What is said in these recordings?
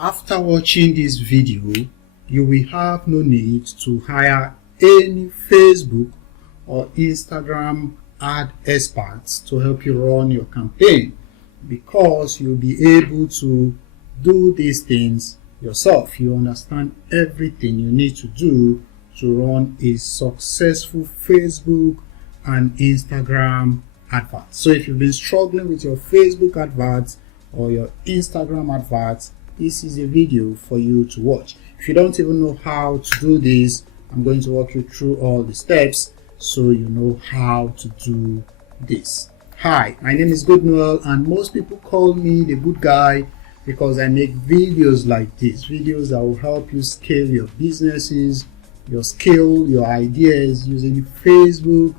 After watching this video, you will have no need to hire any Facebook or Instagram ad experts to help you run your campaign, because you'll be able to do these things yourself. You understand everything you need to do to run a successful Facebook and Instagram advert. So if you've been struggling with your Facebook adverts or your Instagram adverts, this is a video for you to watch. If you don't even know how to do this, I'm going to walk you through all the steps so you know how to do this. Hi, my name is Good Noel, and most people call me the good guy because I make videos like this, videos that will help you scale your businesses, your skill, your ideas using Facebook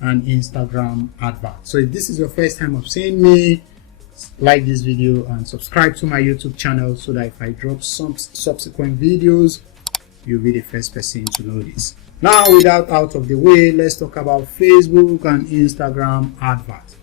and Instagram adverts. So if this is your first time of seeing me, like this video and subscribe to my YouTube channel so that if I drop some subsequent videos, you'll be the first person to know this. Now, without out of the way, let's talk about Facebook and Instagram adverts.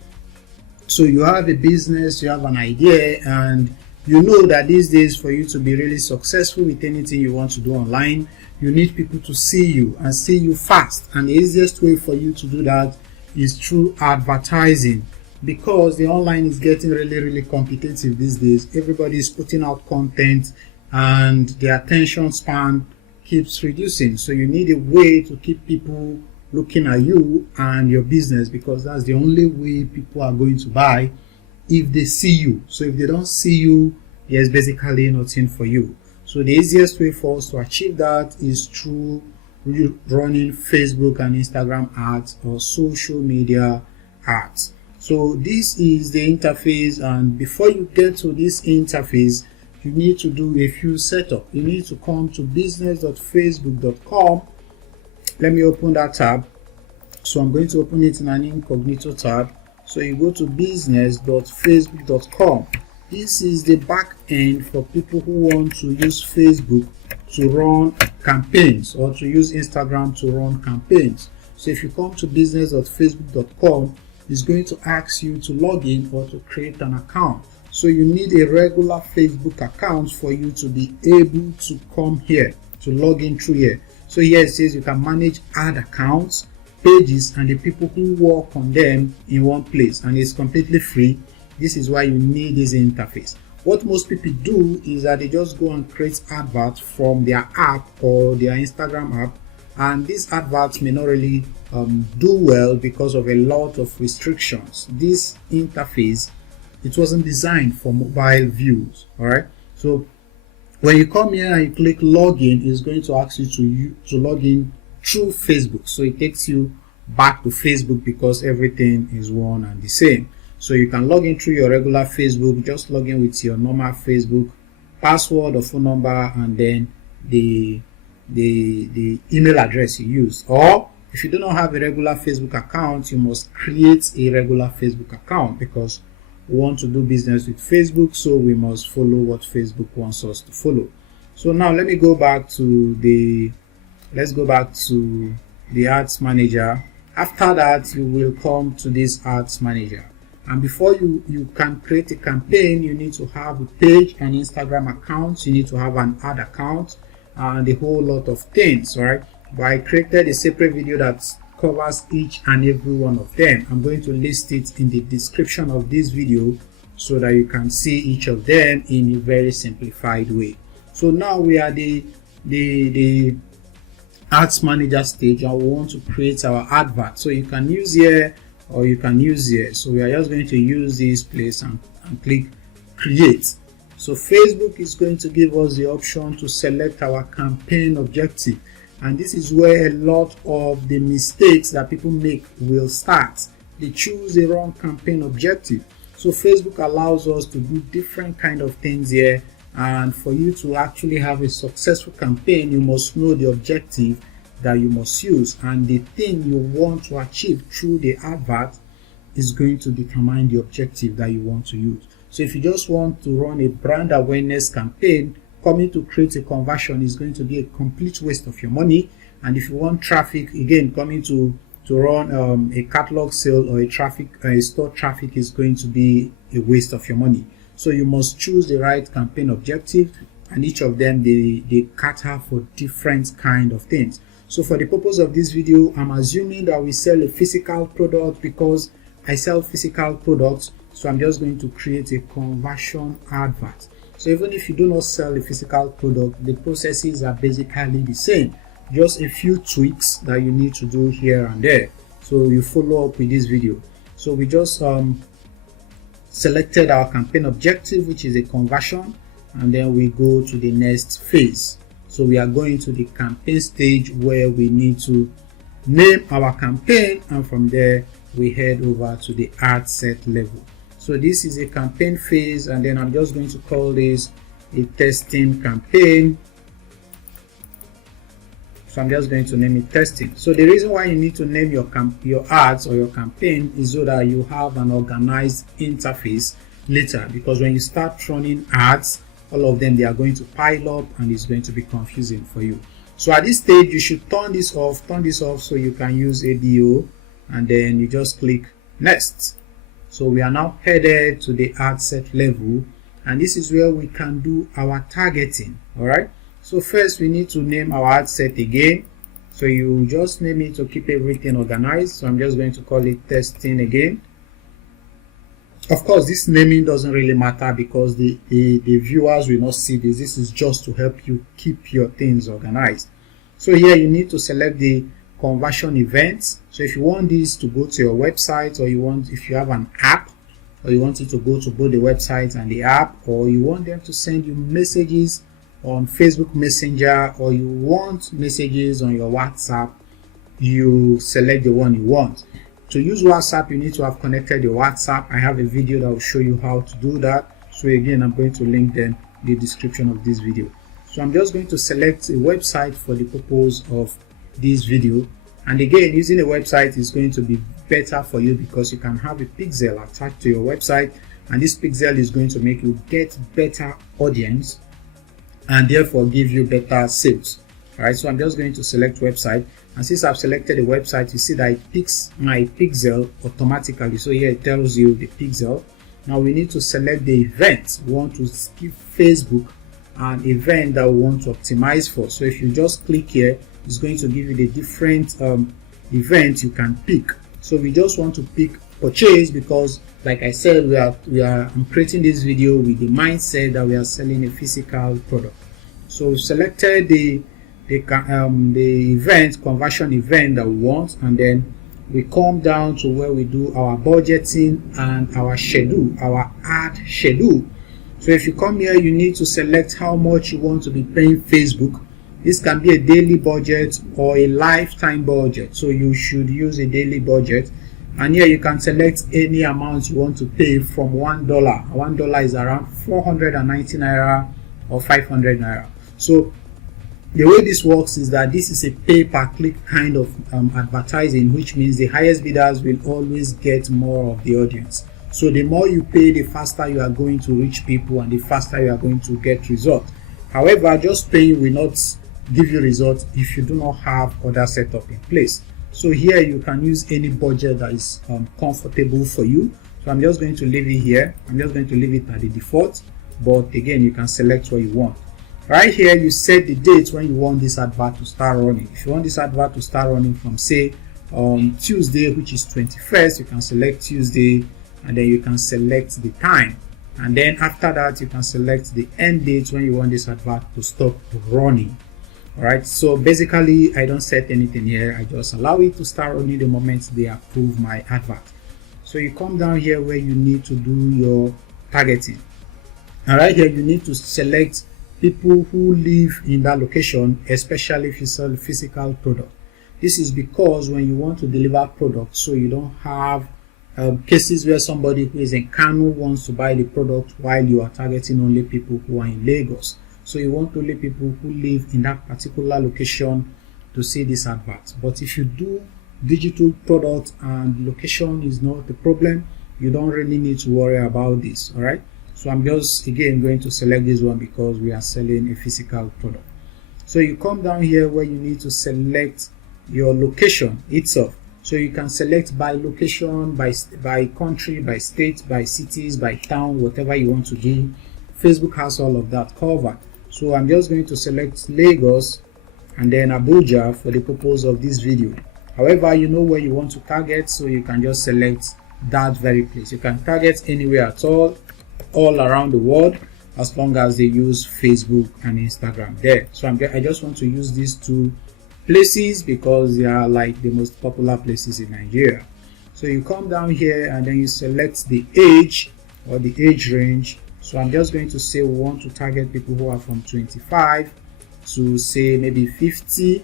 So you have a business, you have an idea, and you know that these days for you to be really successful with anything you want to do online, you need people to see you and see you fast. And the easiest way for you to do that is through advertising, because the online is getting really competitive these days. Everybody is putting out content and the attention span keeps reducing. So you need a way to keep people looking at you and your business, because that's the only way people are going to buy if they see you. So if they don't see you, there's basically nothing for you. So the easiest way for us to achieve that is through running Facebook and Instagram ads or social media ads. So this is the interface, and before you get to this interface, you need to do a few setup. You need to come to business.facebook.com. Let me open that tab. So I'm going to open it in an incognito tab. So you go to business.facebook.com. This is the back end for people who want to use Facebook to run campaigns or to use Instagram to run campaigns. So if you come to business.facebook.com, it's going to ask you to log in or to create an account. So you need a regular Facebook account for you to be able to come here, to log in through here. So here it says you can manage ad accounts, pages, and the people who work on them in one place, and it's completely free. This is why you need this interface. What most people do is that they just go and create adverts from their app or their Instagram app, and these adverts may not really do well because of a lot of restrictions. This interface, it wasn't designed for mobile views. All right, so when you come here and you click login, it's going to ask you to log in through Facebook. So it takes you back to Facebook because everything is one and the same. So you can log in through your regular Facebook, just log in with your normal Facebook password or phone number, and then the email address you use. Or if you do not have a regular Facebook account, you must create a regular Facebook account, because we want to do business with Facebook, so we must follow what Facebook wants us to follow. So now let's go back to the ads manager. After that, you will come to this ads manager, and before you can create a campaign, you need to have a page, an Instagram account, you need to have an ad account, and a whole lot of things, right? But I created a separate video that covers each and every one of them. I'm going to list it in the description of this video so that you can see each of them in a very simplified way. So now we are the ads manager stage, and we want to create our advert. So you can use here or you can use here. So we are just going to use this place and click create. So Facebook is going to give us the option to select our campaign objective, and this is where a lot of the mistakes that people make will start. They choose the wrong campaign objective. So Facebook allows us to do different kind of things here, and for you to actually have a successful campaign, you must know the objective that you must use, and the thing you want to achieve through the advert is going to determine the objective that you want to use. So if you just want to run a brand awareness campaign, coming to create a conversion is going to be a complete waste of your money. And if you want traffic, again, coming to run a catalog sale or a store traffic is going to be a waste of your money. So you must choose the right campaign objective and each of them they cater for different kind of things. So for the purpose of this video, I'm assuming that we sell a physical product because I sell physical products. So I'm just going to create a conversion advert. So even if you do not sell a physical product, the processes are basically the same. Just a few tweaks that you need to do here and there. So you follow up with this video. So we just selected our campaign objective, which is a conversion, and then we go to the next phase. So we are going to the campaign stage where we need to name our campaign, and from there we head over to the ad set level. So this is a campaign phase, and then I'm just going to call this a testing campaign. So I'm just going to name it testing. So the reason why you need to name your ads or your campaign is so that you have an organized interface later, because when you start running ads, all of them, they are going to pile up and it's going to be confusing for you. So at this stage, you should turn this off so you can use ADO, and then you just click next. So we are now headed to the ad set level, and this is where we can do our targeting. All right. So first we need to name our ad set again. So you just name it to keep everything organized. So I'm just going to call it testing again. Of course, this naming doesn't really matter because the viewers will not see this. This is just to help you keep your things organized. So here you need to select the conversion events. So if you want this to go to your website, or if you have an app, or you want it to go to both the website and the app, or you want them to send you messages on Facebook Messenger, or you want messages on your WhatsApp, you select the one you want. To use WhatsApp, you need to have connected your WhatsApp. I have a video that will show you how to do that. So again, I'm going to link them in the description of this video. So I'm just going to select a website for the purpose of this video. And again, using a website is going to be better for you because you can have a pixel attached to your website, and this pixel is going to make you get better audience and therefore give you better sales. All right, so I'm just going to select website, and since I've selected the website, you see that it picks my pixel automatically. So here it tells you the pixel. Now we need to select the event. We want to give Facebook an event that we want to optimize for. So if you just click here, it's going to give you the different events you can pick. So we just want to pick purchase because, like I said, I'm creating this video with the mindset that we are selling a physical product. So we selected the event, conversion event that we want, and then we come down to where we do our budgeting and our schedule, our ad schedule. So if you come here, you need to select how much you want to be paying Facebook. This can be a daily budget or a lifetime budget, so you should use a daily budget. And here you can select any amount you want to pay from $1. $1 is around 490 naira or 500 naira. So the way this works is that this is a pay-per-click kind of advertising, which means the highest bidders will always get more of the audience. So the more you pay, the faster you are going to reach people and the faster you are going to get results. However, just paying will not give you results if you do not have other setup in place. So here you can use any budget that is comfortable for you. So I'm just going to leave it here. I'm just going to leave it at the default, but again, you can select what you want. Right here, you set the date when you want this advert to start running. If you want this advert to start running from, say, Tuesday, which is 21st, you can select Tuesday, and then you can select the time. And then after that, you can select the end date when you want this advert to stop running. All right, so basically, I don't set anything here. I just allow it to start running the moment they approve my advert. So you come down here where you need to do your targeting. And right here, you need to select people who live in that location, especially if you sell a physical product. This is because when you want to deliver products, so you don't have cases where somebody who is in Kano wants to buy the product while you are targeting only people who are in Lagos. So you want only people who live in that particular location to see this advert. But if you do digital products and location is not the problem, you don't really need to worry about this. All right. So I'm just again going to select this one because we are selling a physical product. So you come down here where you need to select your location itself. So you can select by location, by country, by state, by cities, by town, whatever you want to do. Facebook has all of that covered. So I'm just going to select Lagos and then Abuja for the purpose of this video. However, you know where you want to target, so you can just select that very place. You can target anywhere at all around the world, as long as they use Facebook and Instagram there. So I just want to use these two places because they are like the most popular places in Nigeria. So you come down here and then you select the age or the age range. So I'm just going to say we want to target people who are from 25 to say maybe 50.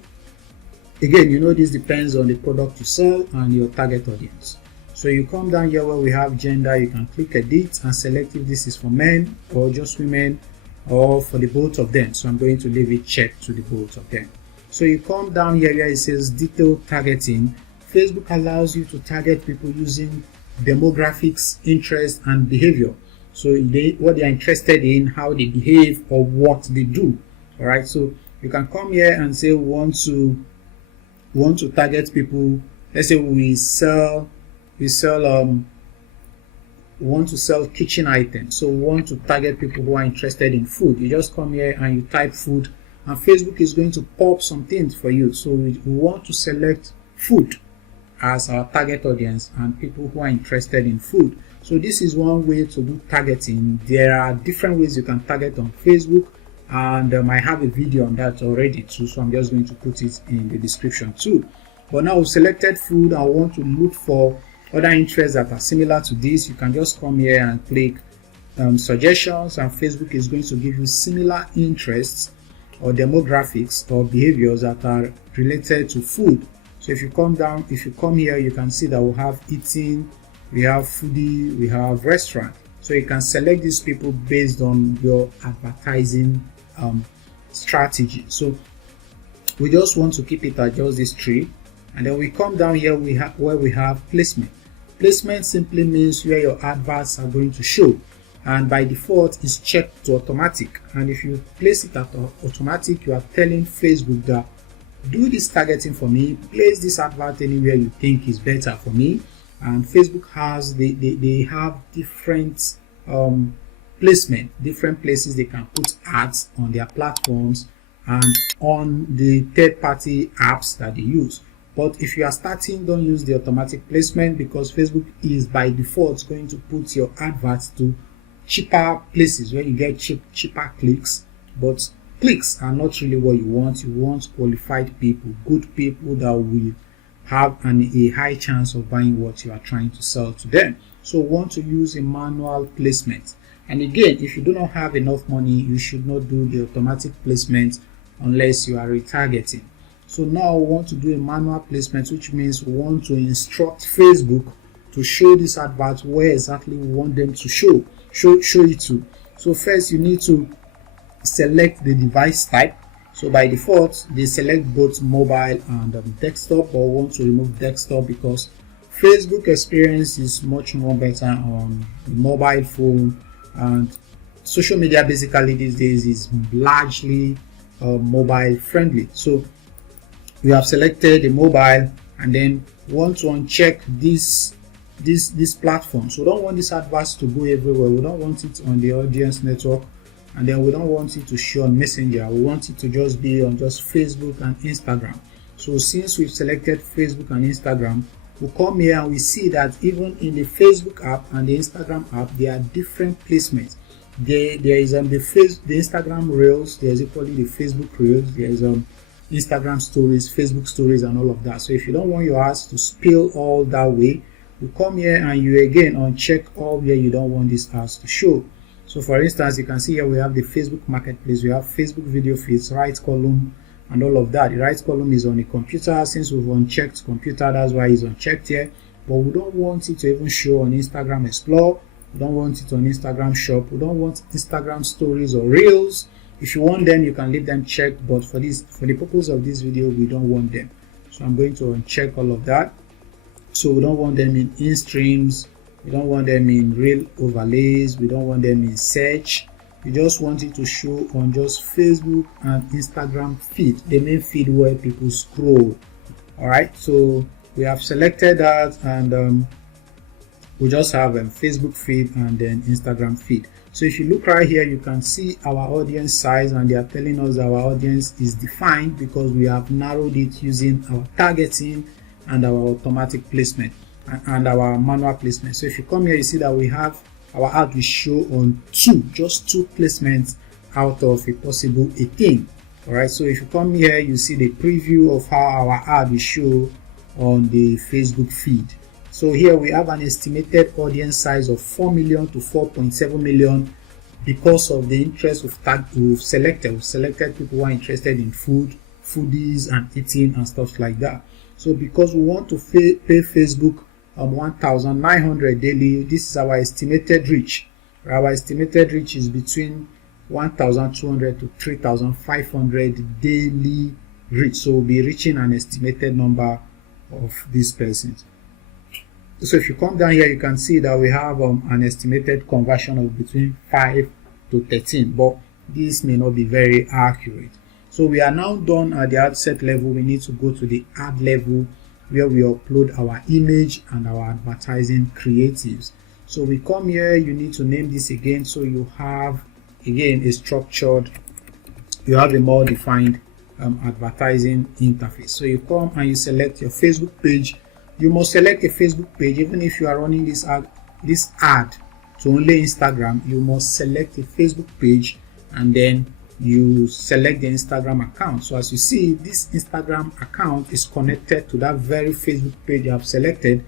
Again, you know, this depends on the product you sell and your target audience. So you come down here where we have gender, you can click edit and select if this is for men or just women or for the both of them. So I'm going to leave it checked to the both of them. So you come down here where it says detailed targeting. Facebook allows you to target people using demographics, interest, and behavior. So what they are interested in, how they behave, or what they do. All right. So you can come here and say we want to target people. Let's say we want to sell kitchen items. So we want to target people who are interested in food. You just come here and you type food, and Facebook is going to pop some things for you. So we want to select food as our target audience and people who are interested in food. So this is one way to do targeting. There are different ways you can target on Facebook, and I have a video on that already too, so I'm just going to put it in the description too. But now we've selected food and I want to look for other interests that are similar to this. You can just come here and click suggestions, and Facebook is going to give you similar interests or demographics or behaviors that are related to food. So if you come here, you can see that we have eating, we have foodie, we have restaurant. So you can select these people based on your advertising strategy. So we just want to keep it at just these three, and then we come down here where we have placement. Placement simply means where your adverts are going to show, and by default is checked to automatic. And if you place it at automatic, you are telling Facebook that do this targeting for me, place this advert anywhere you think is better for me. And Facebook has they have different placement, different places they can put ads on their platforms and on the third-party apps that they use. But if you are starting, don't use the automatic placement, because Facebook is by default going to put your adverts to cheaper places where you get cheaper clicks. But clicks are not really what you want. You want qualified people, good people that will have a high chance of buying what you are trying to sell to them. So want to use a manual placement. And again, if you do not have enough money, you should not do the automatic placement unless you are retargeting. So now we want to do a manual placement, which means we want to instruct Facebook to show this advert where exactly we want them to show it to. So first you need to select the device type. So by default they select both mobile and desktop, but we want to remove desktop because Facebook experience is much more better on the mobile phone, and social media basically these days is largely mobile friendly. So we have selected the mobile, and then want to uncheck this platform. So we don't want this adverts to go everywhere. We don't want it on the audience network, and then we don't want it to show on Messenger. We want it to just be on just Facebook and Instagram. So since we've selected Facebook and Instagram, we come here and we see that even in the Facebook app and the Instagram app, there are different placements. There is the Instagram Reels, there's equally the Facebook Reels, there is Instagram Stories, Facebook Stories, and all of that. So if you don't want your ads to spill all that way, you come here and you again uncheck all where you don't want these ads to show. So for instance, you can see here we have the Facebook Marketplace, we have Facebook video feeds, right column, and all of that. The right column is on a computer. Since we've unchecked computer, that's why it's unchecked here. But we don't want it to even show on Instagram Explore. We don't want it on Instagram Shop. We don't want Instagram Stories or Reels. If you want them, you can leave them checked, but for the purpose of this video, we don't want them. So I'm going to uncheck all of that. So we don't want them in streams, we don't want them in reel overlays, we don't want them in search. We just want it to show on just Facebook and Instagram feed, the main feed where people scroll. All right, so we have selected that, and we just have a Facebook feed and then Instagram feed. So if you look right here, you can see our audience size, and they are telling us our audience is defined because we have narrowed it using our targeting and our automatic placement and our manual placement. So if you come here, you see that we have our ad will show on just two placements out of a possible 18. All right, so if you come here, you see the preview of how our ad will show on the Facebook feed. So here we have an estimated audience size of 4 million to 4.7 million because of the interest we've selected. We've selected people who are interested in food, foodies, and eating and stuff like that. So because we want to pay Facebook 1,900 daily, this is our estimated reach. Our estimated reach is between 1,200 to 3,500 daily reach. So we'll be reaching an estimated number of these persons. So if you come down here, you can see that we have an estimated conversion of between 5 to 13, but this may not be very accurate. So we are now done at the ad set level. We need to go to the ad level where we upload our image and our advertising creatives. So we come here, you need to name this again, so you have again you have a more defined advertising interface. So you come and you select your Facebook page. You must select a Facebook page. Even if you are running this ad to only Instagram, you must select a Facebook page and then you select the Instagram account. So as you see, this Instagram account is connected to that very Facebook page you have selected.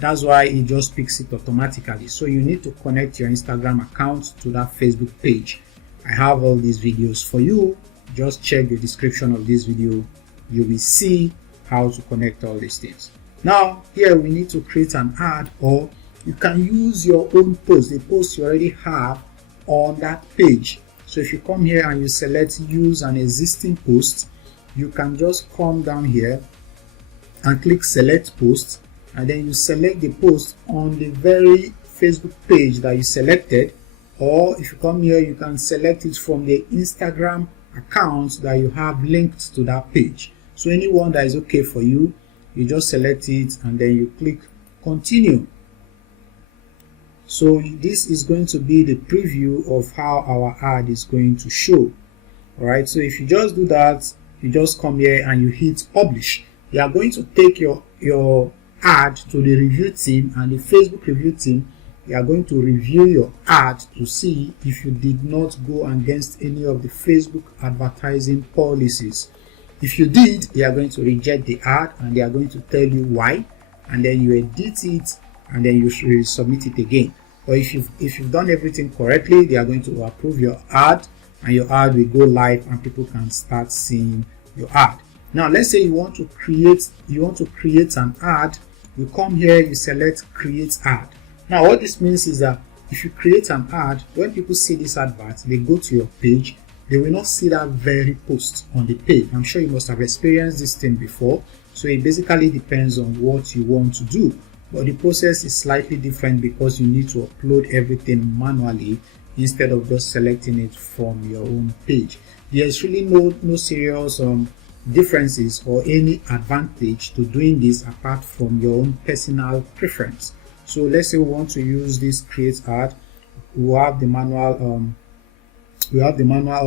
That's why it just picks it automatically. So you need to connect your Instagram account to that Facebook page. I have all these videos for you. Just check the description of this video. You will see how to connect all these things. Now here we need to create an ad, or you can use your own post, the post you already have on that page. So if you come here and you select use an existing post, you can just come down here and click select post, and then you select the post on the very Facebook page that you selected, or if you come here, you can select it from the Instagram account that you have linked to that page. So anyone that is okay for you, you just select it and then you click continue. So this is going to be the preview of how our ad is going to show. Alright, so if you just do that, you just come here and you hit publish. You are going to take your ad to the review team, and the Facebook review team, you are going to review your ad to see if you did not go against any of the Facebook advertising policies. If you did, they are going to reject the ad and they are going to tell you why, and then you edit it and then you should submit it again. Or if you've done everything correctly, they are going to approve your ad and your ad will go live and people can start seeing your ad. Now let's say you want to create an ad. You come here, you select create ad. Now what this means is that if you create an ad, when people see this advert, they go to your page, they will not see that very post on the page. I'm sure you must have experienced this thing before. So it basically depends on what you want to do. But the process is slightly different because you need to upload everything manually instead of just selecting it from your own page. There's really no serious differences or any advantage to doing this apart from your own personal preference. So let's say we want to use this create ad. We have the manual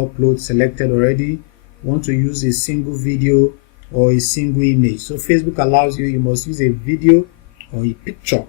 upload selected already. We want to use a single video or a single image. So Facebook allows you must use a video or a picture,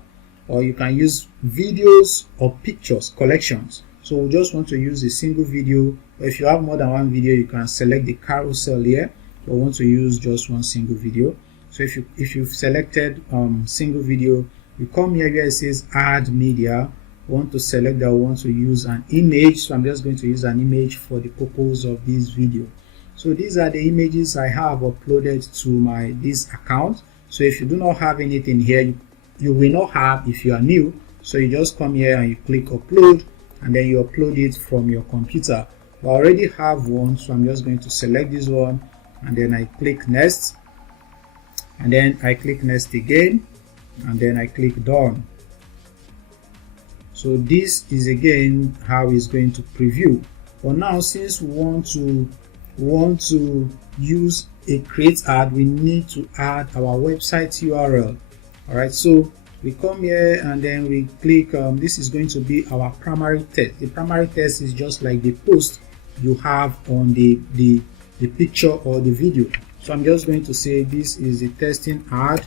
or you can use videos or pictures collections. So we just want to use a single video, or if you have more than one video, you can select the carousel here. So we want to use just one single video. So if you've selected single video, you come here where it says add media. We want to select that we want to use an image. So I'm just going to use an image for the purpose of this video. So these are the images I have uploaded to this account. So if you do not have anything here, you will not have if you are new. So you just come here and you click upload, and then you upload it from your computer. I already have one, so I'm just going to select this one, and then I click next, and then I click next again, and then I click done. So this is again how it's going to preview. But now, since we want to use a create ad, we need to add our website URL. All right, so We come here and then we click, this is going to be our primary text. The primary text is just like the post you have on the picture or the video. So I'm just going to say this is the testing ad.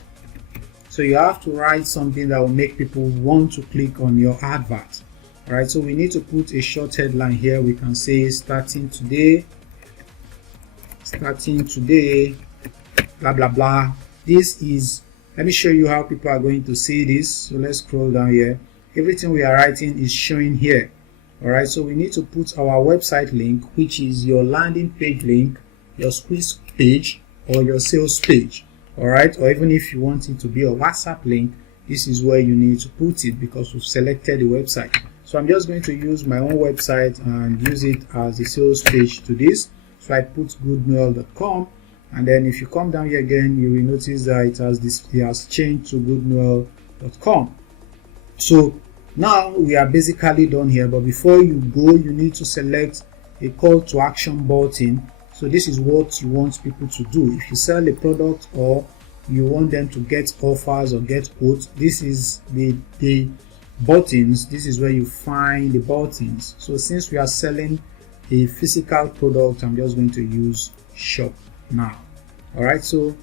So you have to write something that will make people want to click on your advert. Alright, so we need to put a short headline here. We can say starting today, blah blah blah. This is, let me show you how people are going to see this. So let's scroll down here. Everything we are writing is showing here. Alright, so we need to put our website link, which is your landing page link, your squeeze page, or your sales page. Alright, or even if you want it to be a WhatsApp link, this is where you need to put it because we've selected the website. So I'm just going to use my own website and use it as the sales page to this. So I put goodnoel.com, and then if you come down here again, you will notice that it has changed to goodnoel.com. So now we are basically done here, but before you go, you need to select a call to action button. So this is what you want people to do. If you sell a product or you want them to get offers or get quotes, this is the buttons. This is where you find the buttons. So since we are selling a physical product, I'm just going to use shop now. Alright, so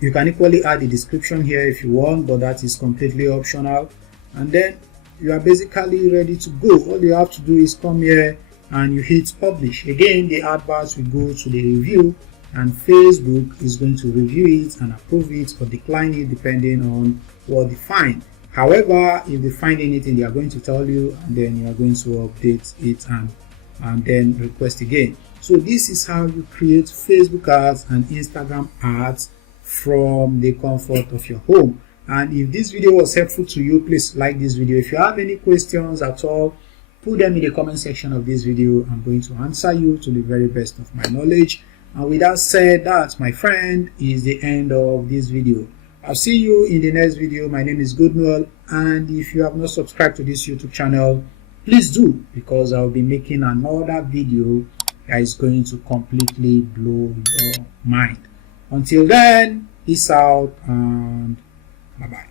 you can equally add a description here if you want, but that is completely optional. And then you are basically ready to go. All you have to do is come here and you hit publish. Again, the adverts will go to the review, and Facebook is going to review it and approve it or decline it depending on what they find. However, if they find anything, they are going to tell you, and then you are going to update it and then request again. So this is how you create Facebook ads and Instagram ads from the comfort of your home. And if this video was helpful to you, please like this video. If you have any questions at all, put them in the comment section of this video. I'm going to answer you to the very best of my knowledge. And with that said, that, my friend, is the end of this video. I'll see you in the next video. My name is Goodnoel, and if you have not subscribed to this YouTube channel, please do, because I'll be making another video that is going to completely blow your mind. Until then, peace out and bye bye.